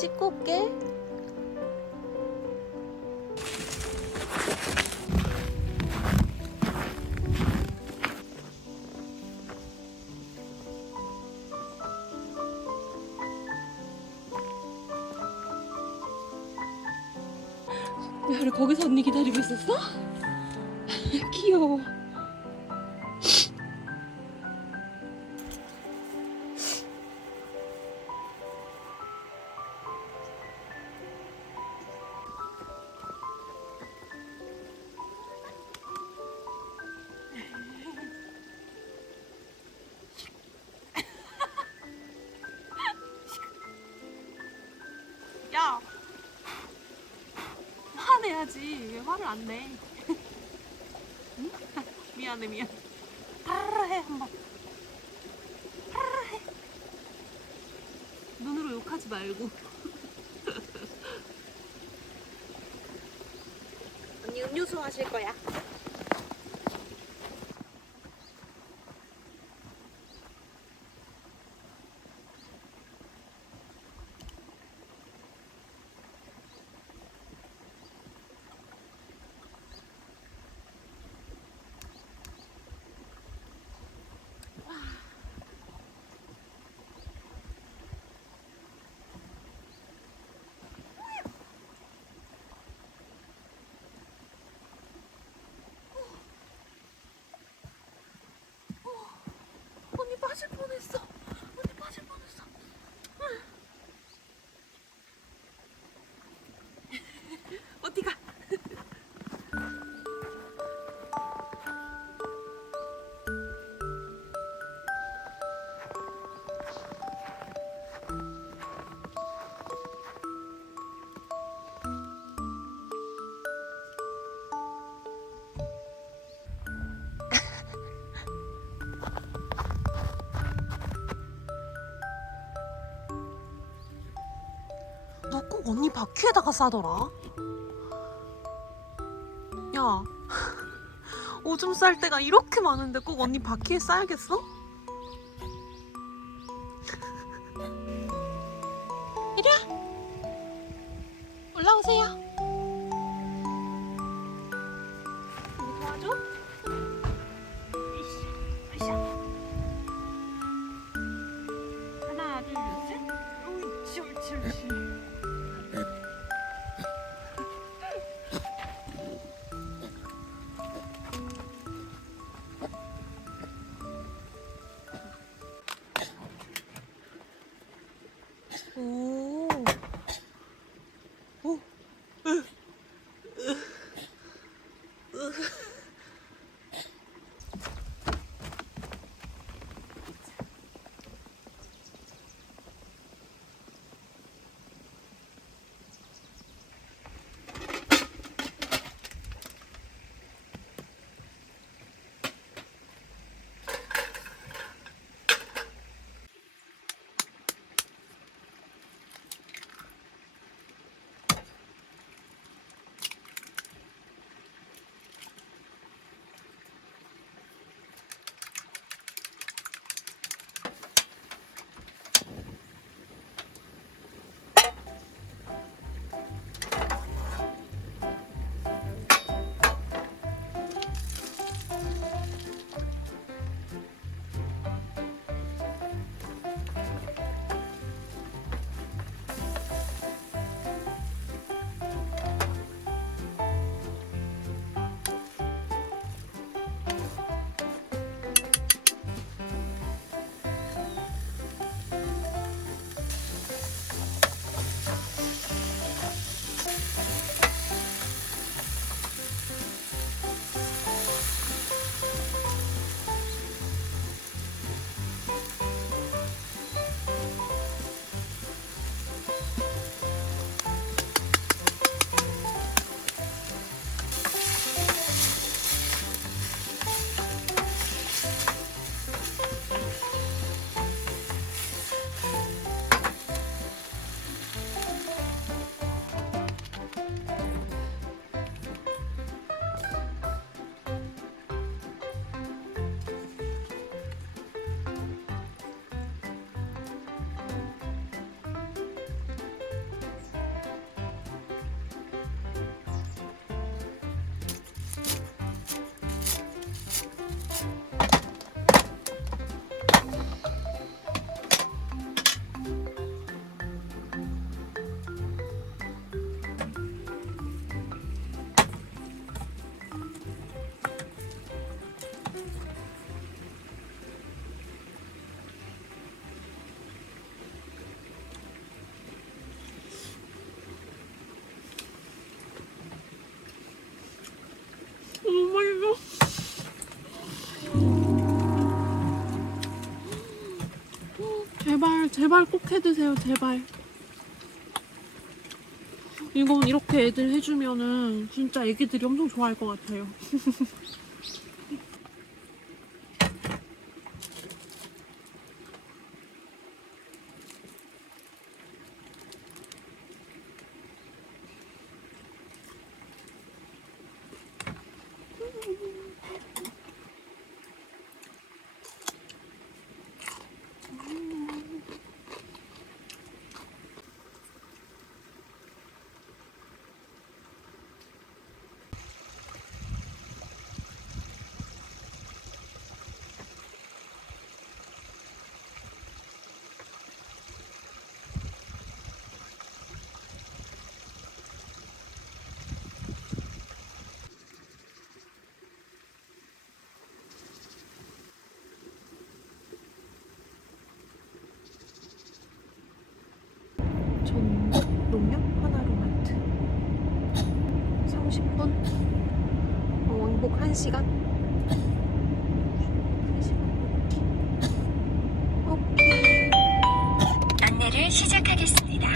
씻고 올게. 야를 거기서 언니 기다리고 있었어? 귀여워. 야, 화내야지. 왜 화를 안 내? 응? 미안해, 미안. 파르르 해, 한번. 파르르 해. 눈으로 욕하지 말고. 언니 음료수 마실 거야. 언니 빠질 뻔했어. 언니 빠질 뻔했어. 어디 가? 너 꼭 언니 바퀴에다가 싸더라? 야, 오줌 쌀 데가 이렇게 많은데 꼭 언니 바퀴에 싸야겠어? 이리와! 올라오세요. 언니 도와줘? 으쌰, 으쌰. 하나, 둘, 셋. 옳지, 옳지, 옳지. 오. 오. 제발 꼭 해드세요, 제발. 이건 이렇게 애들 해주면은 진짜 애기들이 엄청 좋아할 것 같아요. 전북 농협 하나로마트 30분 왕복 1시간. 오케이. 안내를 시작하겠습니다.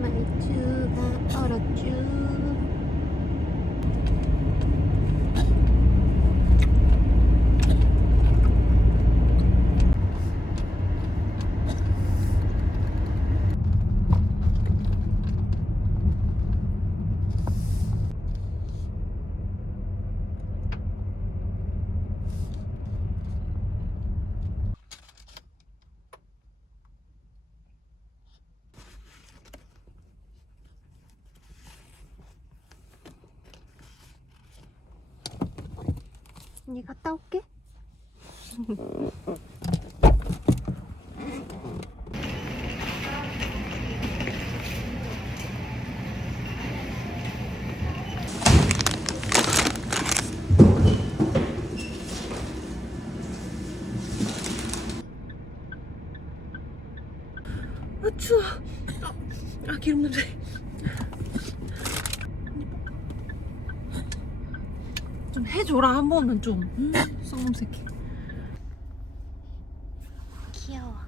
말주가 얼었쥬. 언니 갔다 올게. 아 추워. 기름 냄새. 좀 해줘라 한 번은 좀. 썩놈 새끼. 귀여워.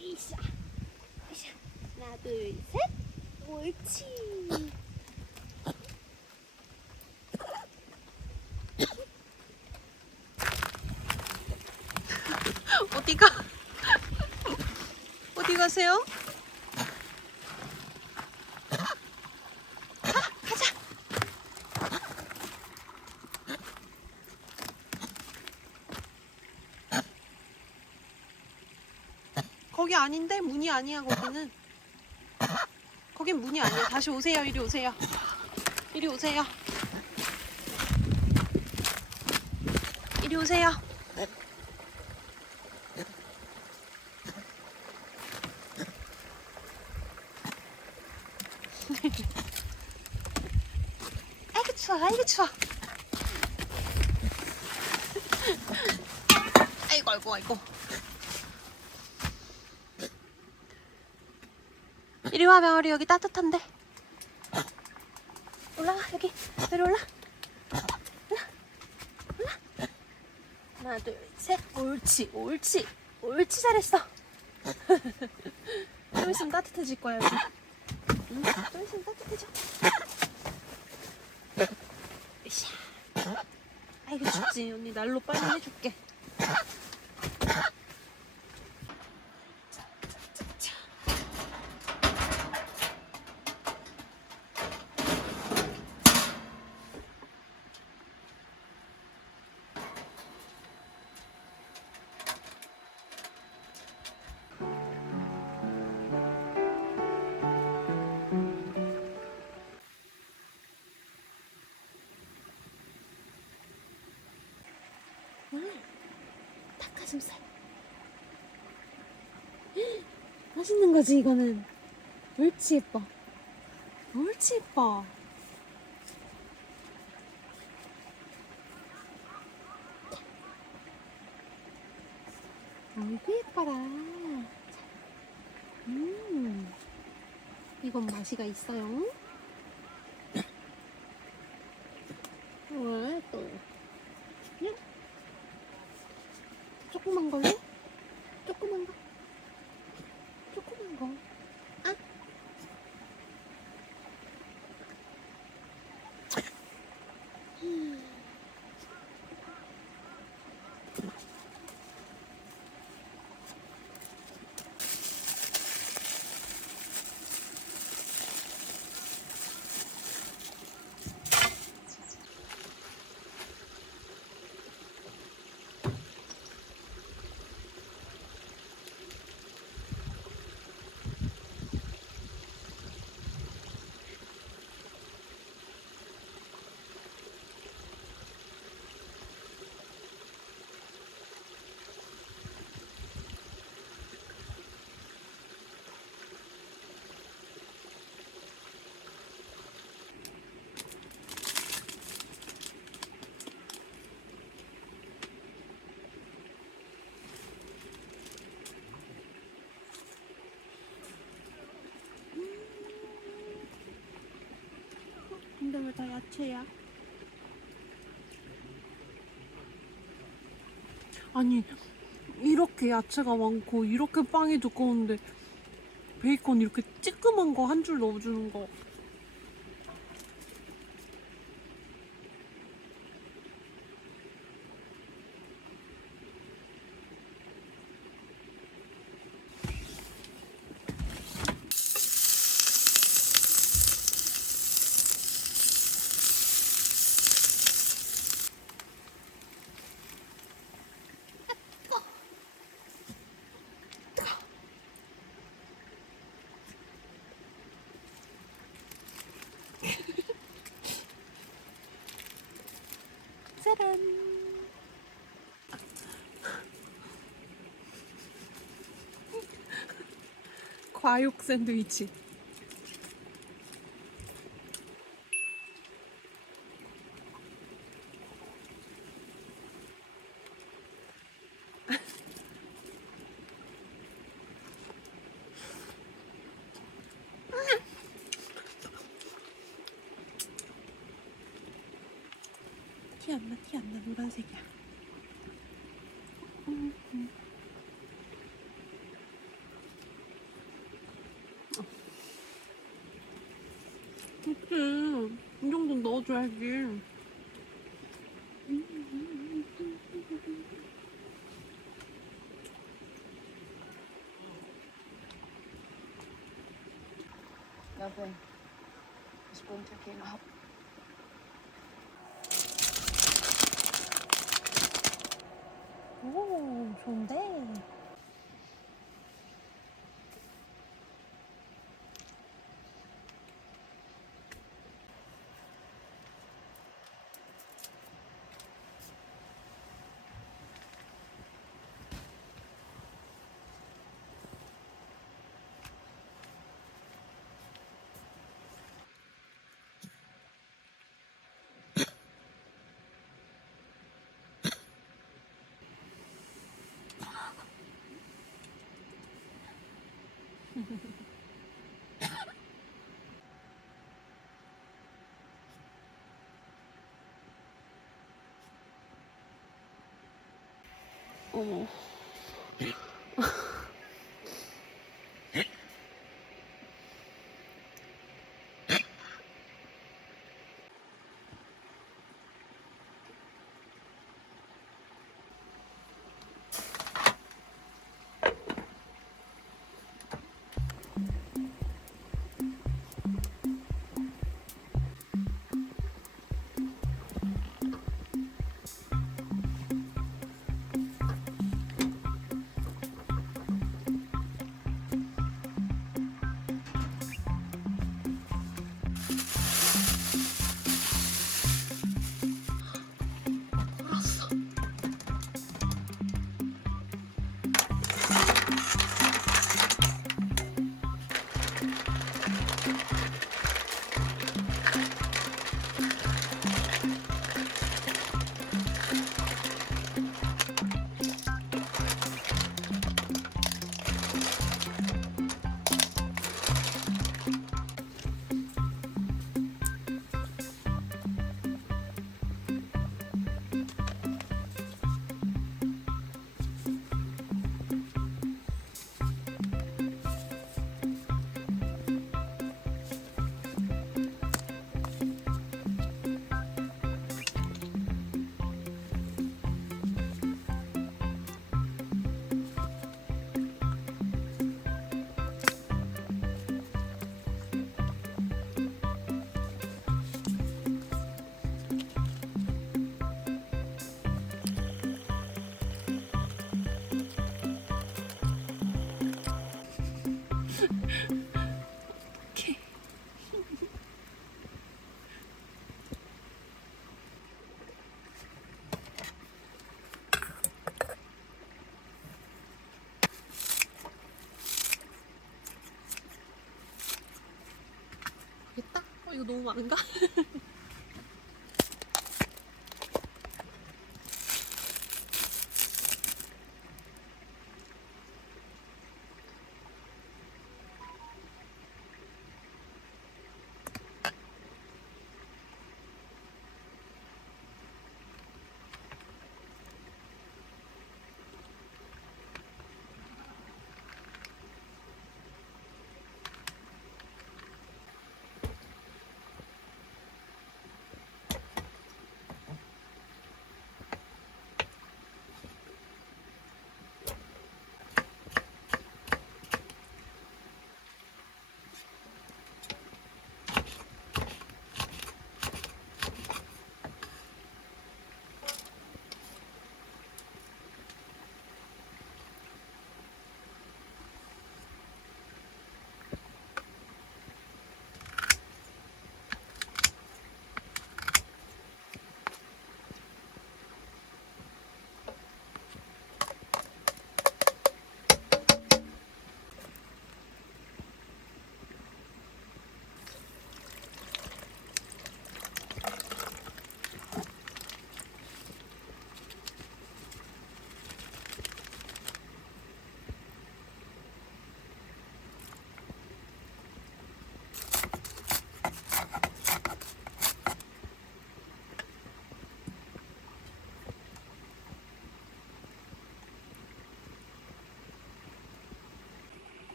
이샤. 이샤. 하나, 둘, 셋. 옳지. 어디가? 어디 가세요? 거기 아닌데? 문이 아니야 거기는. 거긴 문이 아니야. 다시 오세요. 이리 오세요. 이리 오세요. 이리 오세요. 아이고 추워. 아이고 추워. 아이고 아이고 아이고. 이리 와 명월이 여기 따뜻한데. 올라가 여기 내려올라. 올라. 하나 둘 셋. 옳지 옳지 옳지 잘했어. 좀 있으면 따뜻해질 거야 여기. 응? 좀 있으면 따뜻해져. 아이고 춥지. 언니 난로 빨리 해줄게. 닭가슴살. 맛있는 거지 이거는. 옳지 예뻐. 옳지 예뻐. 아이고 예뻐라. 이건 맛이가 있어요. 또 야. 조그만 걸로? 조그만 거? 조그만 거. 아? 근데 왜 다 야채야? 아니 이렇게 야채가 많고 이렇게 빵이 두꺼운데 베이컨 이렇게 찌끄만 거 한 줄 넣어주는 거. 짜란. 과육 샌드위치. 티 안 나, 티 안 나. 노란색이야. 그치. 이 정도 넣어줘야지. Nothing. The splinter came out. 오, 좋은데? 어머. 이거 너무 많은가?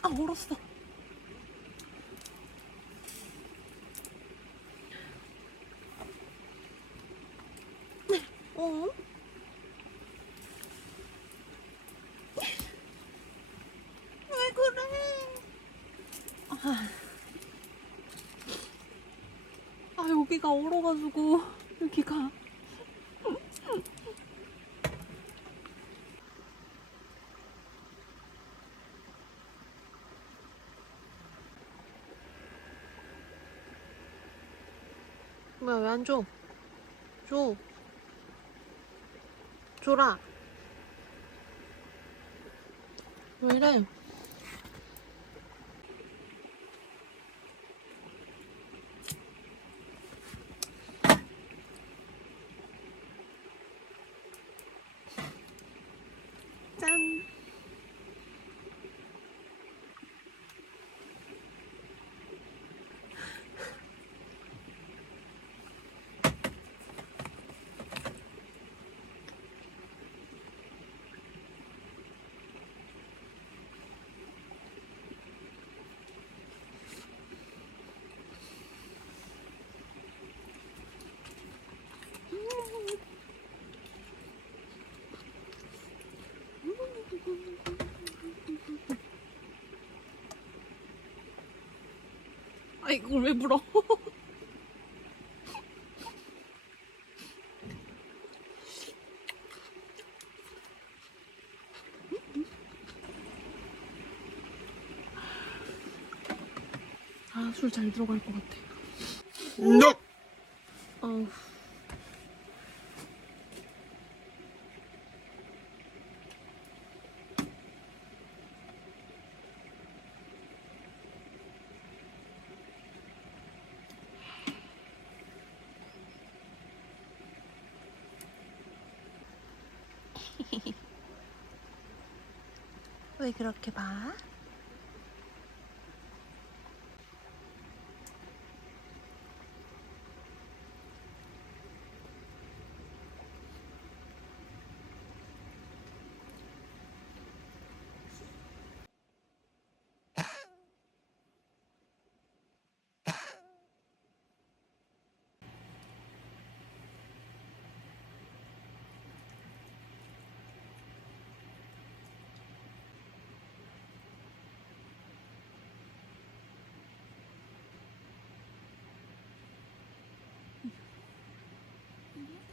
아, 얼었어. 어? 왜 그래? 아, 여기가 얼어가지고, 여기가. 뭐야, 왜 안 줘? 줘. 줘라. 왜 이래? 짠. 아, 이걸 왜 물어? 아, 술 잘 들어갈 것 같아. No! 어우. 왜 그렇게 봐?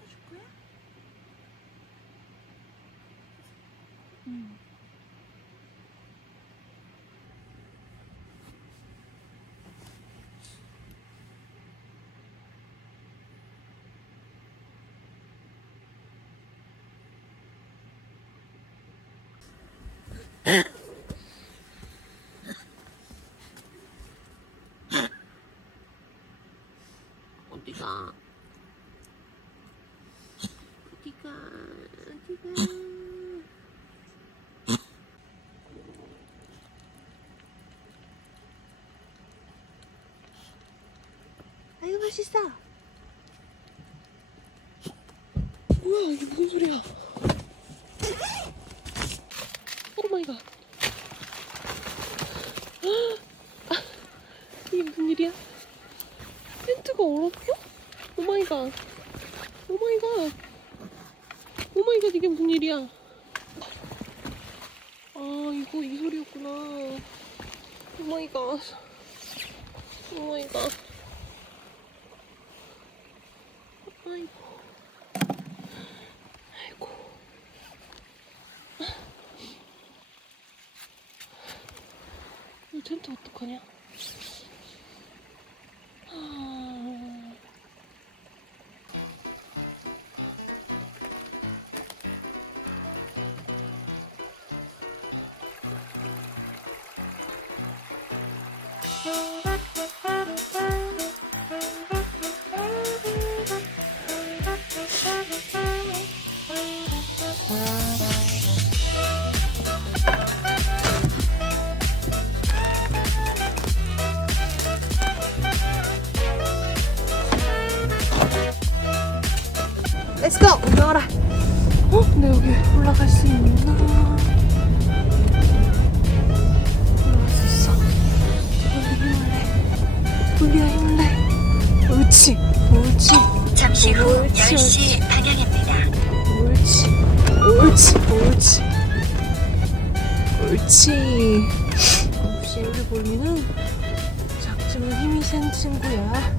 해줄 거야? 응. 맛있어. 뭐야, 이게 무슨 소리야? 오 마이 갓. 이게 무슨 일이야? 텐트가 얼었어? 오 마이 갓. 오 마이 갓. 오 마이 갓, 이게 무슨 일이야? 아, 이거 이 소리였구나. 오 마이 갓. 오 마이 갓. 아이고. 아이고. 이 텐트 어떡하냐? Let's go! 올라가라! 근데 여기 올라갈 수 있나? 올라갈 수 있어. 돌리야 힘을 내. 옳지! 옳지! 잠시 후 옳지, 10시 방향입니다. 옳지! 옳지! 옳지! 옳지! 역시 우리 볼리는 작지만 힘이 센 친구야.